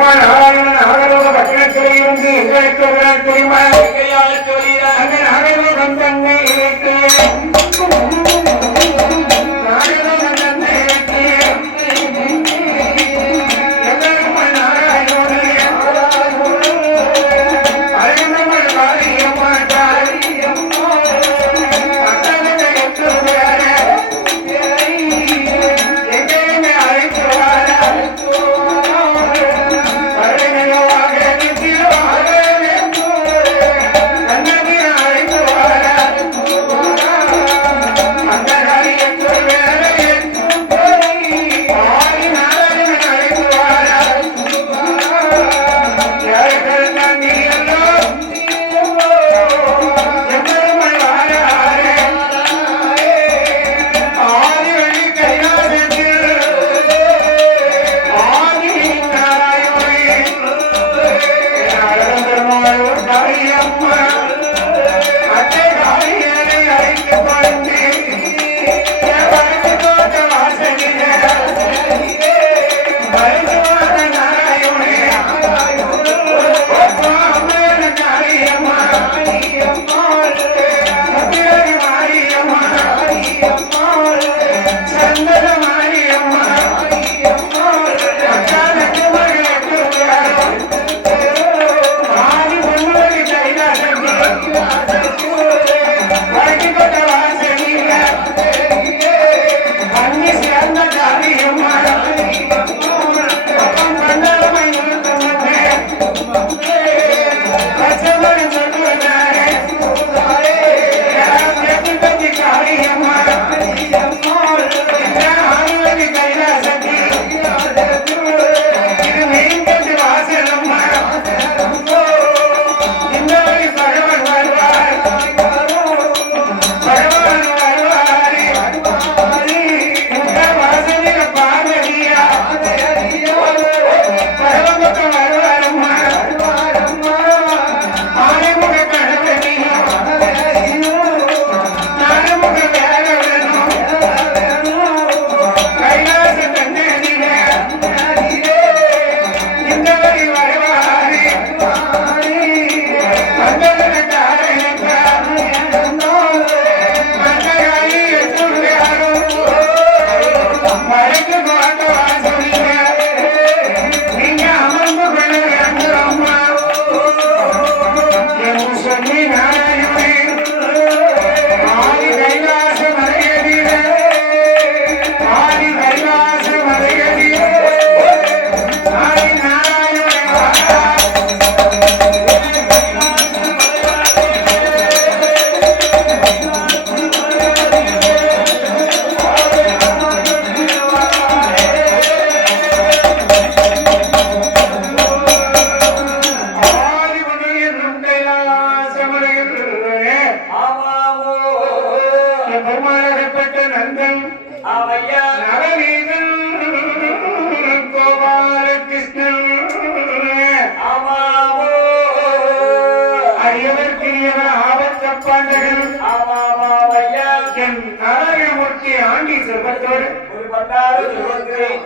நாராயணன் நாகலோக பட்டணத்திலே இருந்து எங்களுக்கு தெரியுமா அந்த நாகலோகம் தன்னை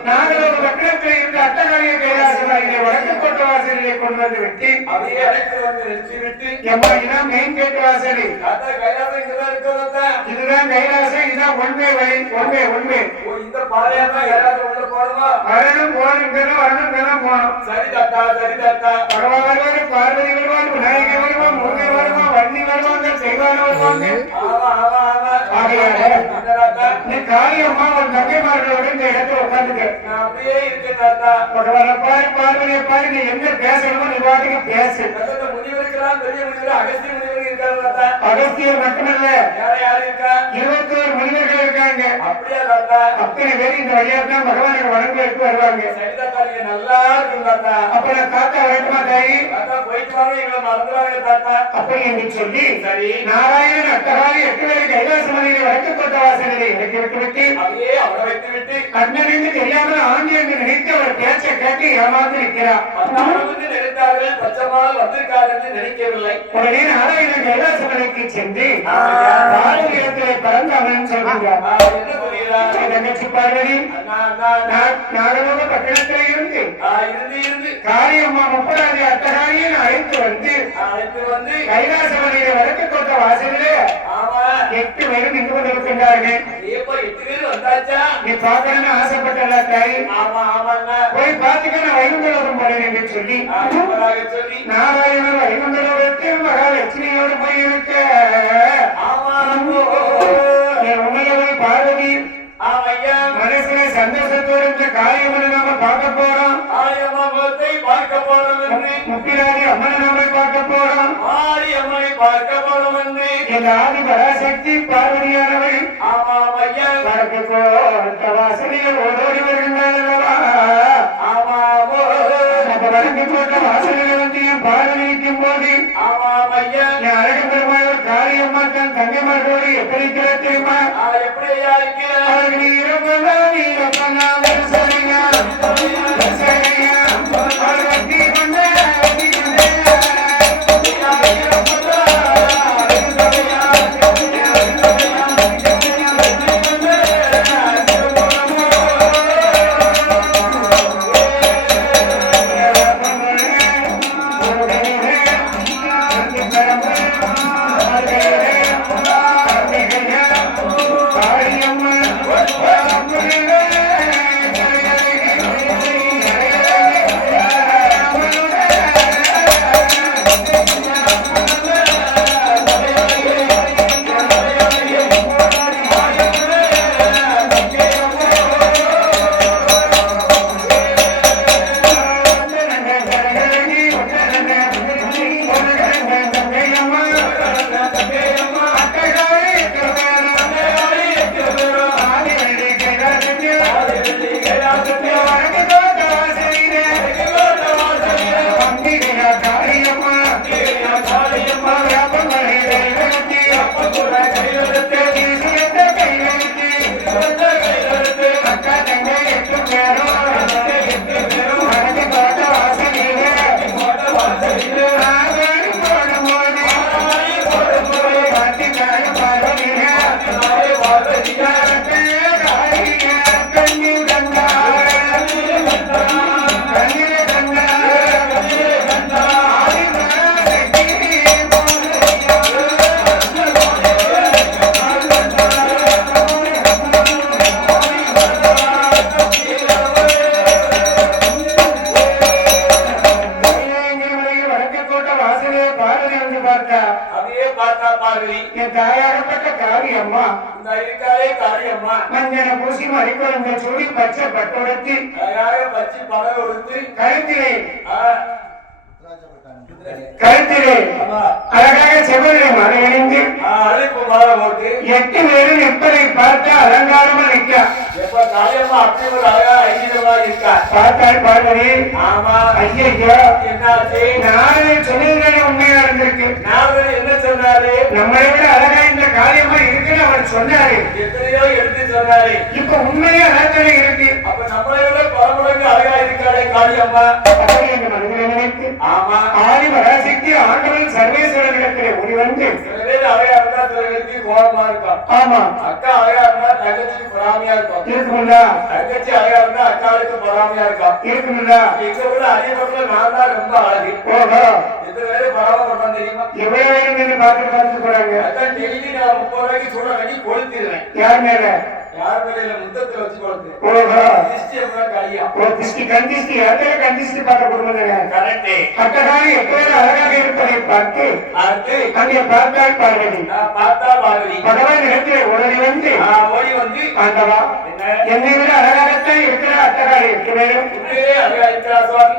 நாங்கள் பட்டணத்தில் இருந்து அட்டகாரிய கைலாசமாகிய வடக்கு கோட்ட வாசலிலே கொண்டு வந்து விட்டு அப்படியே அழைத்து வந்து நிறுத்தி விட்டு எம்மா மெயின் கேட் வாசலி இதுதான் கைலாசம் இதுதான் ஒன்மே வழி ஒன்மே இந்த பாதையா யாராவது உள்ள போறோமா வரணும் போகணும் சரி தாத்தா பகவான் வருவாரு பார்வதி வருவார் விநாயகர் வருவா முருகன் வருவா வன்னி வருவாங்க செய்வான வருவாங்க நீ காரியம்மா ஒரு நகைமார்களோட இந்த இடத்துல உட்காந்துக்க அப்படியே இருக்கு தாத்தா பகவான பாரு பார்வதியை பாரு நீ எங்க பேசணுமோ நீ பாட்டுக்கு பேசு முனிவருக்கெல்லாம் பெரிய முனிவர் அகஸ்திய முனிவர் இருக்காரு தாத்தா அகஸ்தியர் மட்டுமல்ல யாரு இருக்கா 21 முனிவர்கள் இருக்காங்க அப்படியே தாத்தா அத்தனை பேர் இந்த வழியா தான் பகவானுக்கு வணங்குவதற்கு வருவாங்க சரி தாத்தா நீங்க நல்லா இருக்கும் தாத்தா அப்ப நான் தாத்தா வரட்டுமா தாயி தாத்தா போயிட்டு வாங்க எங்களை மறந்துடுவாங்க தாத்தா அப்படி என்று சொல்லி சரி நாராயணன் அட்டகாரி 8 பேர் கைலாசமலையில வடக்கு கோட்ட வாசலிலே இறக்கி விட்டு அப்படியே அவரை வைத்து விட்டு கண்ணனிருந்து தெரியாமல் ஆண்டி என்று நினைத்து அவர் பேச்சை கேட்டு ஏமாந்து நிற்கிறார் நினைத்தார்கள் பச்சைமால் வந்திருக்கார் என்று நினைக்கவில்லை. உடனே நாராயணன் கைலாசமலைக்கு சென்று பாரதியத்திலே பறந்தவன் சொல்கிறார். என்ன சொல்கிறார்? தங்கச்சி பார்வதி நாகலோக பட்டணத்தில் இருந்து காரியம்மா முப்பதாதி அத்தகாரியை அழைத்து வந்து கைலாசமலையில வடக்கு கோட்ட வாசலிலே 8 பேரும் நின்று கொண்டிருக்கின்றார்கள். நீ பார்க்கணும்னு ஆசைப்பட்டல தாய், போய் பார்த்துக்க நான் வைகுண்டலோகம் போறேன் என்று சொல்லி நாராயணன் வைகுண்டலோகத்தில் மகாலட்சுமியோடு போய் இருக்க உண்மையிலே பார்வதி மனசுல சந்தோஷத்தோடு இந்த காரியமனை நாம பார்க்க போறோம். முப்பிராதி அம்மனை நாம பார்க்க போறோம். என் ஆதி பராசக்தி பார்வதியானவள் வடக்கு கோட்ட வாசலில் ஓடோடி வருகின்றா. வடக்கு கோட்ட வாசலில் வந்து என் பார்வதிக்கும் போது என் அழகு பெருமாள் காரியம்மா தன் தங்கைமார்களோடு எப்படி தெரியுமா? மஞ்சன பூசி மறிக்கொழுந்த சூடி பச்சை பட்டொடுத்து கழுத்திலே அழகாக செவ்வரை மலை அணிந்து 8 பேரும் எப்பதை பார்த்து அலங்காரமா நிற்க பார்த்தால் பார்வதி ஐயோ நாரதன் சொன்னதுதானே உண்மையா இருந்திருக்கு. என்ன சொன்னாரு? நம்மளை விட அழகா இந்த காரியமா இருக்குன்னு அவர் சொன்னாரு. எத்தனையோ எடுத்து சொன்னாரு. இப்ப உண்மையா அழகாக இருக்கு. அப்ப நம்மளை விட பரமடங்கு அழகா இருக்காளே காளியம்மா எங்க மனதில் நினைத்து ஆதி பராசக்தி ஆண்டவன் சர்வேஸ்வரனிடத்திலே ஓடி வந்து அழகா இருந்தா சிலருக்கு கோபமா இருக்கும். ஆமா அக்கா அழகா இருந்தா தங்கச்சிக்கு பொறாமையா இருக்கும். இருக்குங்களா? தங்கச்சி அழகா இருந்தா அக்காவுக்கு பொறாமையா இருக்கும். இருக்குங்களா? எங்க கூட அதிகபட்சம் நான் தான் ரொம்ப அழகு. ஓஹோ எத்தனை பேரு பராமரிப்போம் தெரியுமா? எவ்வளவு வேணும் பார்த்து போறாங்க. அதான் டெய்லி நான் 30 ரூபாய்க்கு சூட கட்டி கொளுத்திடுவேன். யார் மேல? யார் மேல இல்ல, முத்தத்துல வச்சு கொளுத்து. ஓஹோ திருஷ்டி எப்பதான் கழியா? ஓ திருஷ்டி கண்டிஷ்டி யார்கிட்ட கண்டிஷ்டி பார்க்க கொடுங்க. கரெக்டே. அத்தகாரி எப்போது அழகாக இருப்பதை பார்த்து அங்கே பார்த்தால் பார்வதி. பார்த்தா பார்வதி பகவான் இடத்திலே ஓடி வந்து ஆண்டவா என்னை விட அழகாகத்தான் இருக்கிற அத்தகாரி 8 பேரும் அழகா இருக்கிறா சுவாமி.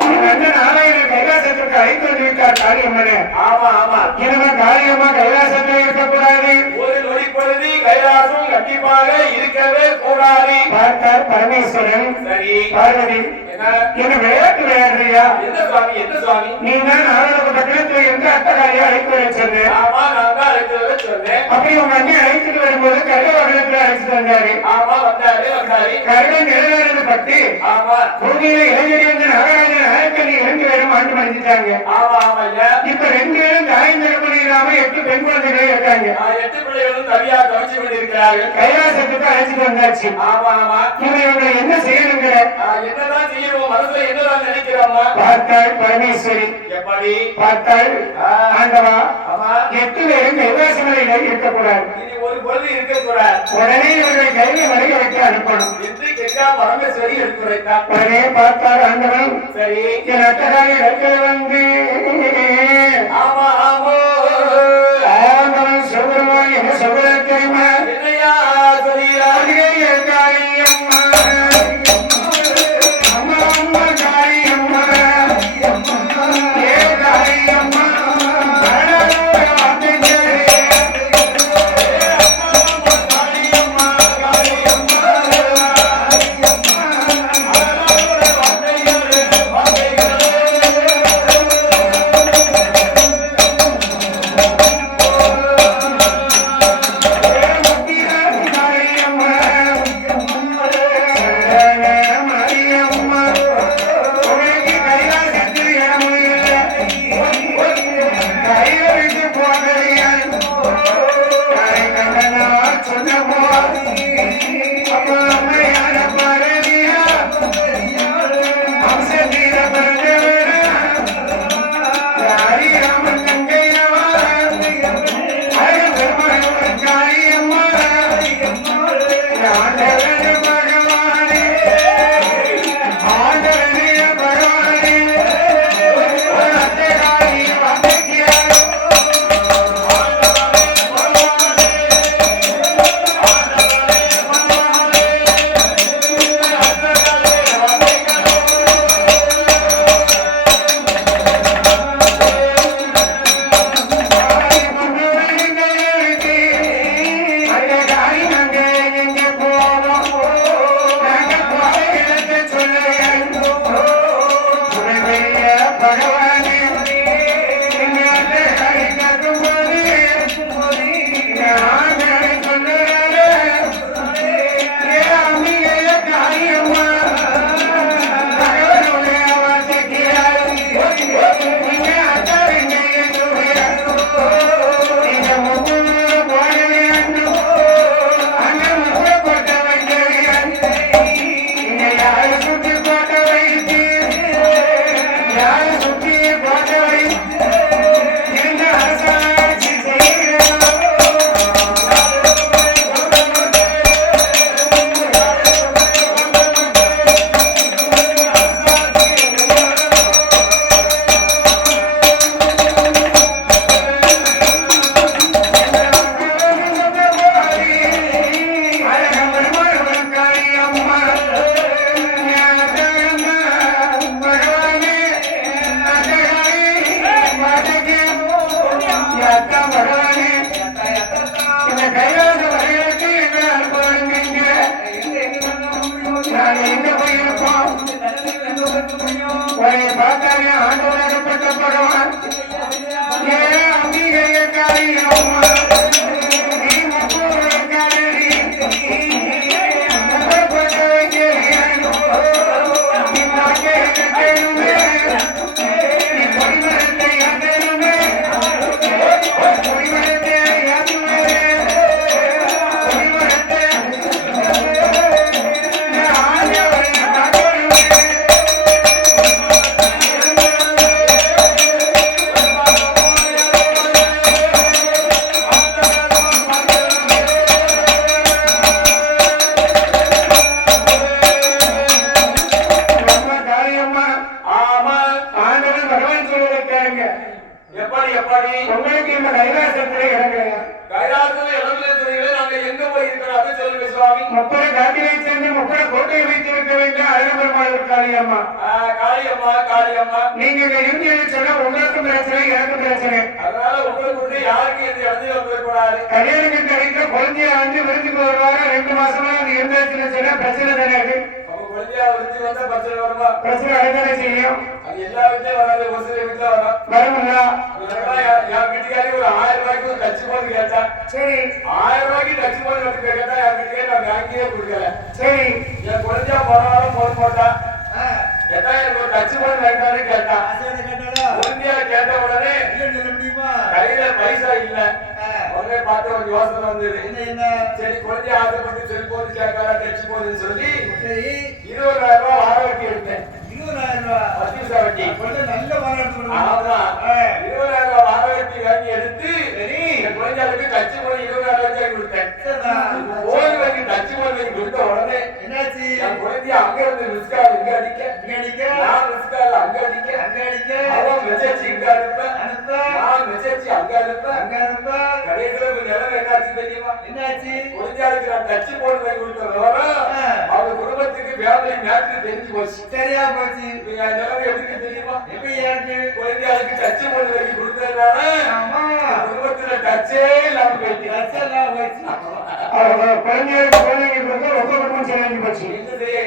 நாராயணன் கைலாசத்திற்கு அழைத்து வந்து விட்டார் காரியம்மனே. ஆமா ஆமா எனவே காரியம்மா கைலாசத்தில் இருக்கக்கூடாது. ஒரு நொடி பொழுது கைலாசம் கண்டிப்பாக இருக்கவே கூடாது. பார்த்தார் பரமேஸ்வரன். சரி பார்வதி என்ன விளையாட்டு விளையாடுறியா? என்ன சுவாமி என்ன சுவாமி? நீ தான் நாராயண பட்டணத்துல இருந்து அத்தகாரியை அழைத்து வர சொன்னேன். ஆமா நான் தான் அழைத்து வர சொன்னேன். அப்படி உங்க அண்ணன் அழைத்துட்டு வரும்போது கருட வாகனத்துல அழைச்சிட்டு வந்தாரு. ஆமா வந்தாரு. கருடன் நிழலானது பட்டு ஆமா பூமியில இளைஞரி வந்து நாகராஜன் அழைக்கணி இறங்கி வரும் ஆண்டு மறைஞ்சிட்டாங்க. ஆமா ஆமாய்யா. இப்ப 2 பேரும் தாயம் தரப்படி இல்லாம 8 பெண் குழந்தைகளே இருக்காங்க. 8 பிள்ளைகளும் தனியா தவிச்சு கொண்டிருக்கிறார்கள். கைலாசத்துக்கு அழைச்சிட்டு வந்தாச்சு. ஆமா ஆமா. இவங்களை என்ன செய்யணுங்கிற என்னதான் செய்யணும், மனசுல என்னதான் நினைக்கிறோமா? பார்த்தாள் பரமேஸ்வரி. எப்படி பார்த்தாள் ஆண்டவா, ஆமா 8 பேரும் கைலாச மலையில இருக்கக்கூடாது. இனி ஒரு பொருள் இருக்கக்கூடாது. உடனே இவர்களை கையில வரைய வைக்க அனுப்பணும் என்று கேட்டா பரமேஸ்வரி எடுத்துரைத்தார். உடனே பார்த்தார் ஆண்டவன். சரி என் அட்டகாரி இடத்தில் வந்து ஆமா ஆமோ ஆண்டவன் சொல்லுவான். என்ன சொல்ல தெரியுமா? என்னையா சொல்லியா? காரியம்மா அம்மா அம்மா காரியம்மா ஏ காரியம்மா நீங்க இருந்து சொன்னா உங்களுக்கும் பிரச்சனை எனக்கும் பிரச்சனை. அதனால உங்களுக்கு யாருக்கு எந்த இடத்துல போயிடக்கூடாது. கல்யாணம் கட்ட வீட்டுல குழந்தைய வந்து விருந்துக்கு வருவாங்க. 2 மாசமா அது இருந்தாச்சுன்னு சொன்னா பிரச்சனை தானே அது. குழந்தையா விருந்துக்கு வந்தா பிரச்சனை வருமா? பிரச்சனை அடைந்தானே செய்யும். அது எல்லா வீட்லயும் வராது, ஒரு சில வீட்டுல வரும். வருங்களா? என் வீட்டுக்காரி ஒரு 1000 ரூபாய்க்கு ஒரு டச்சு போன் கேட்டா. சரி 1000 ரூபாய்க்கு டச்சு போன் கேட்டா என் வீட்டுக்கே நான் வாங்கியே கொடுக்கல. சரி என் குழந்தையா போனாலும் போன் போட்டா கேட்டா எனக்கு ஒரு டச்சு போன் வேண்டாம்னு கேட்டா. பார்த்து ஒரு யோசனை வந்தது. என்ன? சரி குழந்தைய ஆசைப்பட்டு செல்போன் கேட்கலாம் டச் போன்னு சொல்லி 20,000 ரூபாய் வாடகை எடுத்தேன். 20,000 ரூபாய் வசூல் வட்டி. நல்ல வாடகை. ஆமா 20,000 ரூபாய் வாடகை வாங்கி எடுத்து குழந்தைகளுக்கு டச் போன் 20,000 ரூபாய் கொடுத்தேன். போன் வாங்கி டச் போன் வாங்கி கொடுத்த உடனே என்னாச்சு? என் குழந்தைய அங்க இருந்து மிஸ் கால் இங்க அடிக்க நான் மிஸ் கால் அங்க அடிக்க அவன் மெசேஜ் இங்க அனுப்ப நான் மெசேஜ் அங்க அனுப்ப கடைசியில கொஞ்ச நேரம் என்னாச்சு தெரியுமா? என்னாச்சு? குழந்தைகளுக்கு நான் டச் போன் வாங்கி கொடுத்த விவரம் அவங்க குடும்பத்துக்கு ஃபேமிலி மேட்ரு தெரிஞ்சு போச்சு. சரியா போச்சு. என் நிலைமை எப்படி தெரியுமா? எப்படி யாருக்கு குழந்தைகளுக்கு டச் போன் வாங்கி கொடுத்ததுனால குடும்பத்துல டச்சே இல்லாம போயிடுச்சு. டச் எல்லாம் போயிடுச்சு. குழந்தைகளுக்கு குழந்தைங்க ரொம்ப குடும்பம் செஞ்சு போச்சு.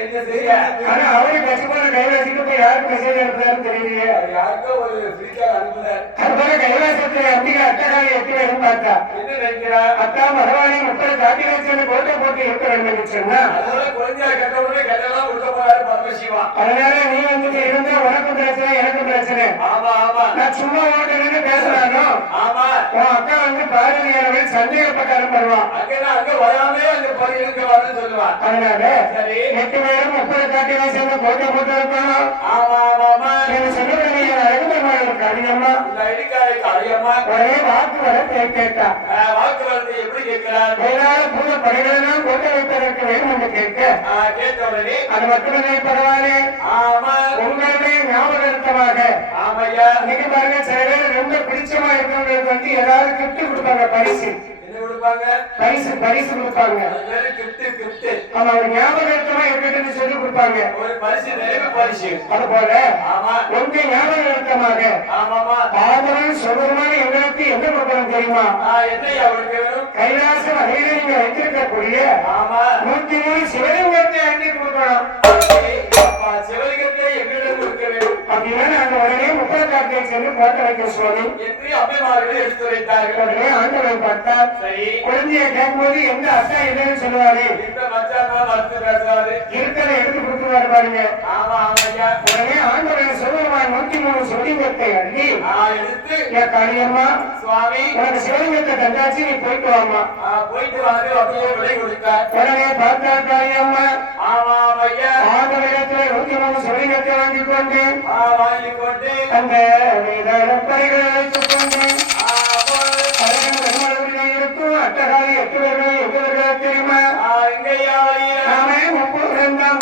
என்ன செய்ய? ஆனா அவரு டச் போன கையில வச்சுட்டு போய் யாருக்கு மெசேஜ் அனுப்புறாரு தெரியலையே. யாருக்கோ ஒரு ஃப்ரீக்காக அனுப்புறாரு. அதுபோல கைலாசத்துல அம்பிகை அட்டகாரி எட்டு வேணும் பார்த்தா என்ன நினைக்கிறா? அத்தா மகவாணி 30 காட்டி வச்சு கோட்டை போட்டு இருக்க வேண்டும் சொன்னா அதோட குழந்தையா கட்டவுடனே கட்டெல்லாம் கொடுக்க போறாரு பரமசிவா. அதனால நீ வந்துட்டு இருந்தா உனக்கும் பிரச்சனை எனக்கும் பிரச்சனை. ஆமா ஆமா நான் சும்மா ஓட்டு பேசுறானோ ஆமா உன் அக்கா வந்து பாரதியாரவே சந்தேகப்பட்டாலும் வருவான். அங்க வராமே அந்த பரிகளுக்கு வரணும்னு சொல்லுவான். அதனால சரி 8 பேரும் 30 காட்டி வச்சு அந்த கோட்டை போட்டு இருக்கணும். ஆமா ஆமா நீங்க சொல்லுறது அழகுமாருக்கு அடியம்மா ஐடிக்காரைக்கு அடியம்மா ஒரே வாக்கு வர கேட்டா வாக்கு வந்து எப்படி கேட்கிறார்? வேளாண் பூத படைகளெல்லாம் கோட்டை வைப்பதற்கு வேணும் என்று கேட்க கேட்ட உடனே அது மட்டுமே பரவாயில்ல. ஆமா உங்களுடைய ஞாபகமாக ஆமையா இன்னைக்கு பாருங்க சில பேர் ரொம்ப பிடிச்சமா இருக்கிறவங்களுக்கு வந்து ஏதாவது கிஃப்ட் கொடுப்பாங்க. பரிசு என்ன கொடுப்பாங்க? பரிசு கொடுப்பாங்க. ஆமா ஒரு ஞாபகமா இருக்கட்டும்னு சொல்லி கொடுப்பாங்க. ஒரு பரிசு நிறைவு பரிசு. அது போல ஆமா உங்க ஞாபகமாக ஆமாமா ஆதரவு சொல்றமான எங்களுக்கு என்ன கொடுக்கணும் தெரியுமா? என்னையா அவருக்கு வேணும்? கைலாசம் அதையில நீங்க வைத்திருக்கக்கூடிய ஆமா 103 சிவலிங்கத்தை அள்ளி கொடுக்கணும். சிவலிங்கத்தை எங்களிடம் கொடுக்க வேண்டும் அப்படின்னா நாங்க உடனே 30 காட்டியை சென்று போட்ட வைக்க சொல்லி என்று அம்மைமார்கள் எடுத்து வைத்தார்கள். உடனே ஆண்டவரை பார்த்தார். சரி குழந்தைய கேட்கும்போது எந்த அத்தா இல்லைன்னு சொல்லுவாரு. இந்த மச்சான் மறுத்து பேசுவாரு. இருக்கிறத எடுத்து கொடுத்துருவாரு பாருங்க. ஆமா ஆமையா உடனே ஆண்டவரை சொல்லுவான் 103 சிவலிங்கத்தை அள்ளி எடுத்து என் காளியம்மா சுவாமி உனக்கு சிவலிங்கத்தை தந்தாச்சு நீ போயிட்டு வாமா. போயிட்டு வந்து அப்படியே விலை கொடுத்தார். உடனே பார்த்தா காளியம்மா ஆமா ஐயா ஆண்டவரிடத்துல 103 சிவலிங்கத்தை வாங்கி கொண்டு வாங்கி கொண்டு அந்த பரிகளை வைத்துக் கொண்டு இருக்கும் அட்டகாரி 8 பேர்கள் எவ்வளவு தெரியுமா? நாமே 32ஆம்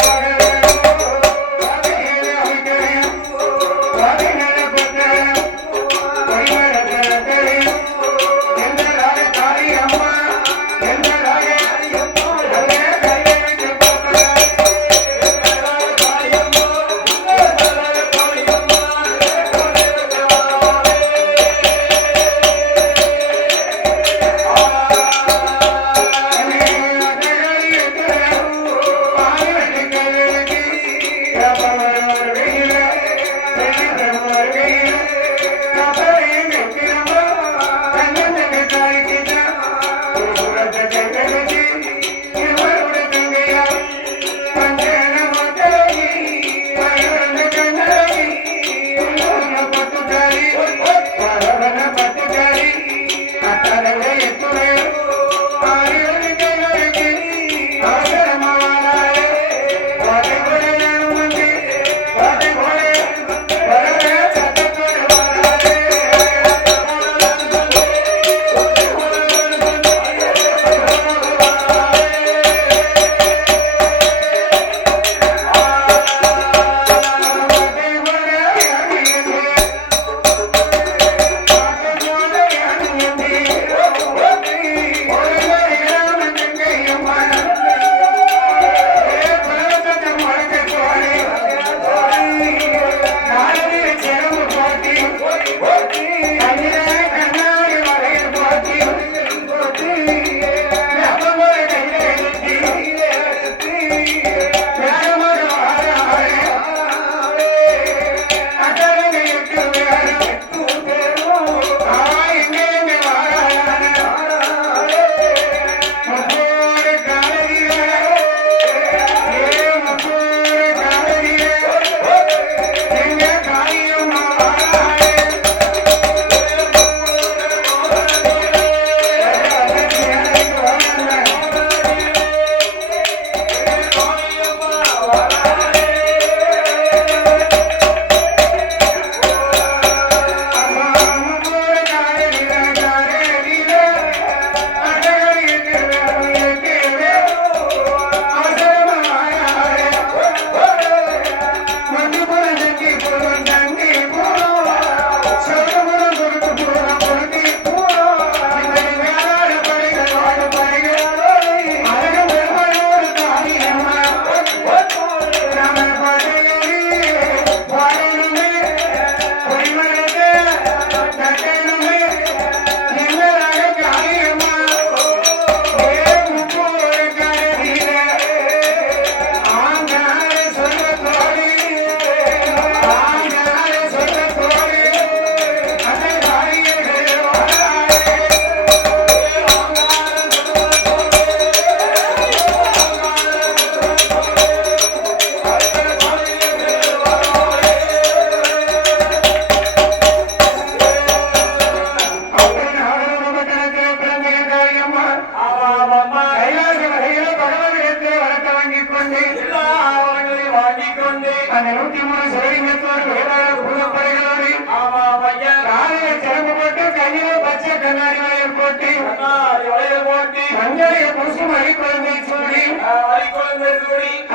மஞ்சளைய பூசும் அடிக்குழந்தை சூடி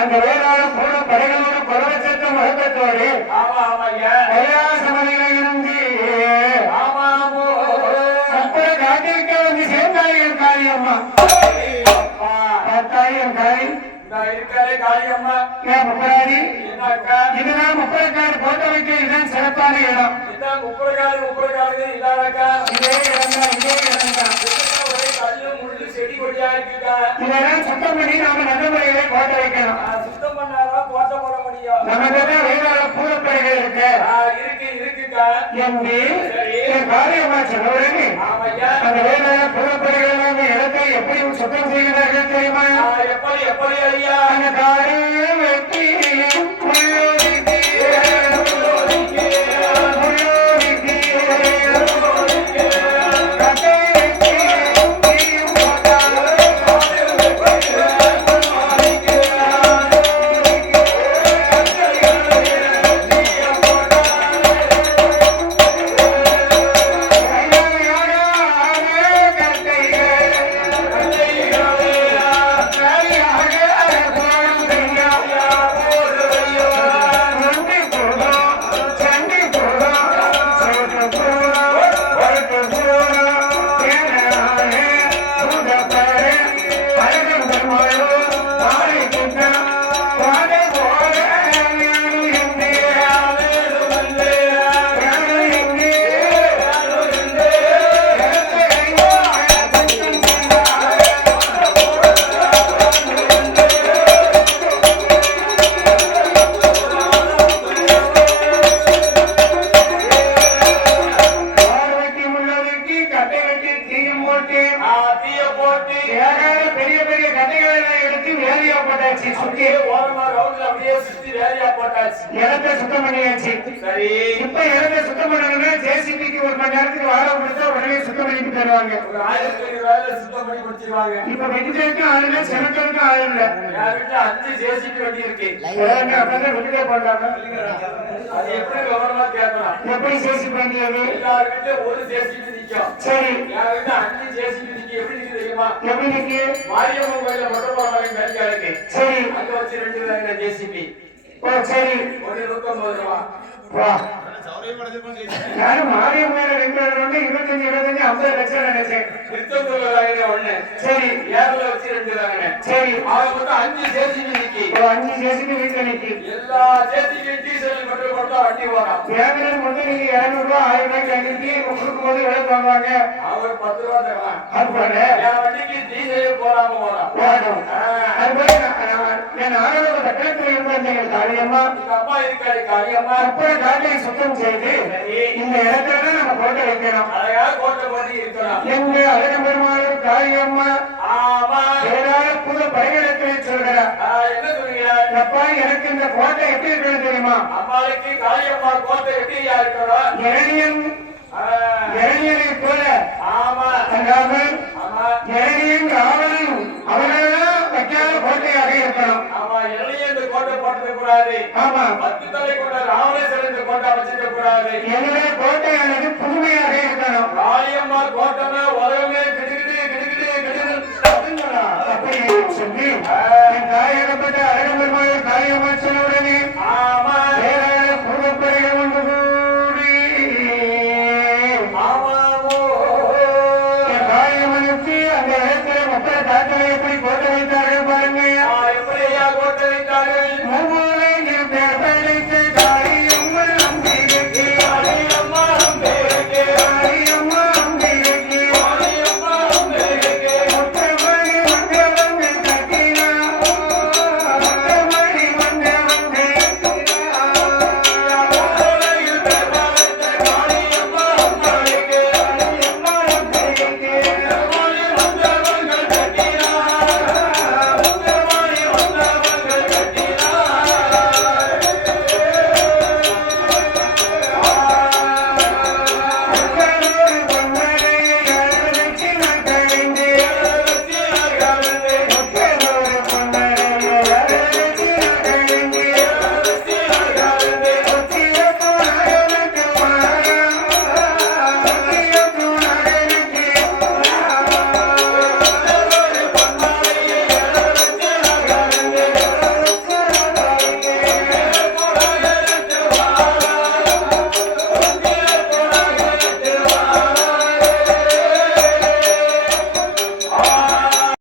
அந்த வேளாண் பூர படைகளோடு குலவச்சத்தம் வழக்கத்தோடு கைலாசமலையில இருந்து அப்பட காட்டிற்கு வந்து சேர்ந்தாளியன் காளியம்மா பார்த்தாளியன் காளி இதுதான் முப்பரக்காடு போட்ட வைக்க இதுதான் சிறப்பான இடம் இதே இதெல்லாம் சுத்தம் பண்ணி நாம நல்ல முறையிலே கோட்டை வைக்கணும் நமக்கு வேளாண் பூரப்படைகள் இருக்கு என்று என் காரியமா சொன்னவுடனே அந்த வேளாண் பூரப்படைகள் இடத்தை எப்படி சுத்தம் செய்கிறார்கள் தெரியுமா அந்த காடு வெட்டி பெரிய பெரிய கதைகளை எடுத்து வேலையா போட்டாச்சு சுத்தி இடத்தை சுத்தம் பண்ணியாச்சு. இப்ப இடத்தை சுத்தம் பண்ணணும்னா ஜேசிபிக்கு 1 மணி நேரத்துக்கு வாடகை கொடுத்தா உடனே சுத்தம் பண்ணிட்டு தருவாங்க. இப்ப வெட்டிக்கு ஆள் இல்ல, செமட்டருக்கு ஆள் இல்ல. 5 ஜேசிபி வண்டி இருக்கு. அப்பதான் வெளியே போட்டாங்க. அது எப்படி விவரமா கேட்கலாம்? எப்படி ஜேசிபி வண்டியாது? எல்லாருக்கிட்ட ஒரு ஜேசிபி நிக்கும். சரி, யாருக்கிட்ட 5 ஜேசிபி நிக்கும். எப்படி நிக்கு தெரியுமா? எப்படி நிக்கு? மாரியம்மன் கோயில மொட்டை போடுறாங்க மேற்கா இருக்கு. சரி, அங்க வச்சு 2 ரூபாய் ஜேசிபி. ஓ சரி, 1.99 ரூபாய். வா, நானும் மாரியம்மன் 2 25 25 50 லட்சம் நினைச்சேன். 29 ரூபாய் ஒண்ணு. சரி, ஏர்ல வச்சு 2 ரூபாய். சரி, ஆக மொத்தம் 5 ஜேசிபி நிக்கி. 5 ஜேசிபி வீட்டுல நிக்கி. எல்லா ஜேசிபி டீசல் மட்டும் கொடுத்தா வண்டி வரும். வேகனர் மட்டும் நீங்க 200 ரூபாய் 1000 ரூபாய்க்கு அனுப்பி கொடுக்கும் போது எவ்வளவு தருவாங்க? அவர் 10 ரூபாய் தரலாம். அதுபோல என் வண்டிக்கு டீசல் போடாம போறான். அதுபோல என் ஆரோக்கிய சட்டத்தில் இருந்த காளியம்மா எங்க அம்மா இருக்காரு காளியம்மா. அப்புறம் காட்டை சுத்தம் செய்து இந்த இடத்துல நம்ம கோட்டை வைக்கணும். அழகா கோட்டை பண்ணி இருக்கணும். எங்க அழக பெருமாள் காளியம்மா ஆமா. ஏதாவது புது பரிகடத்திலே சொல்கிறார். என்ன சொல்றீங்க? அப்பா, எனக்கு இந்த கோட்டை எப்படி இருக்கணும் தெரியுமா? அம்மாளுக்கு காளியம்மா கோட்டை எப்படி இருக்கணும்? இளைஞரை போல ஆமா அல்லாமல் ஆமா இளைஞன் ராவணன் அவர்களெல்லாம் வைக்காத கோட்டையாக இருக்கணும். ஆமா, இளைய இந்த கோட்டை போட்டது கூடாது. ஆமா, 10 தலை கொண்ட ராவணேஸ்வரன் இந்த கோட்டை அமைச்சிக்க கூடாது. எனவே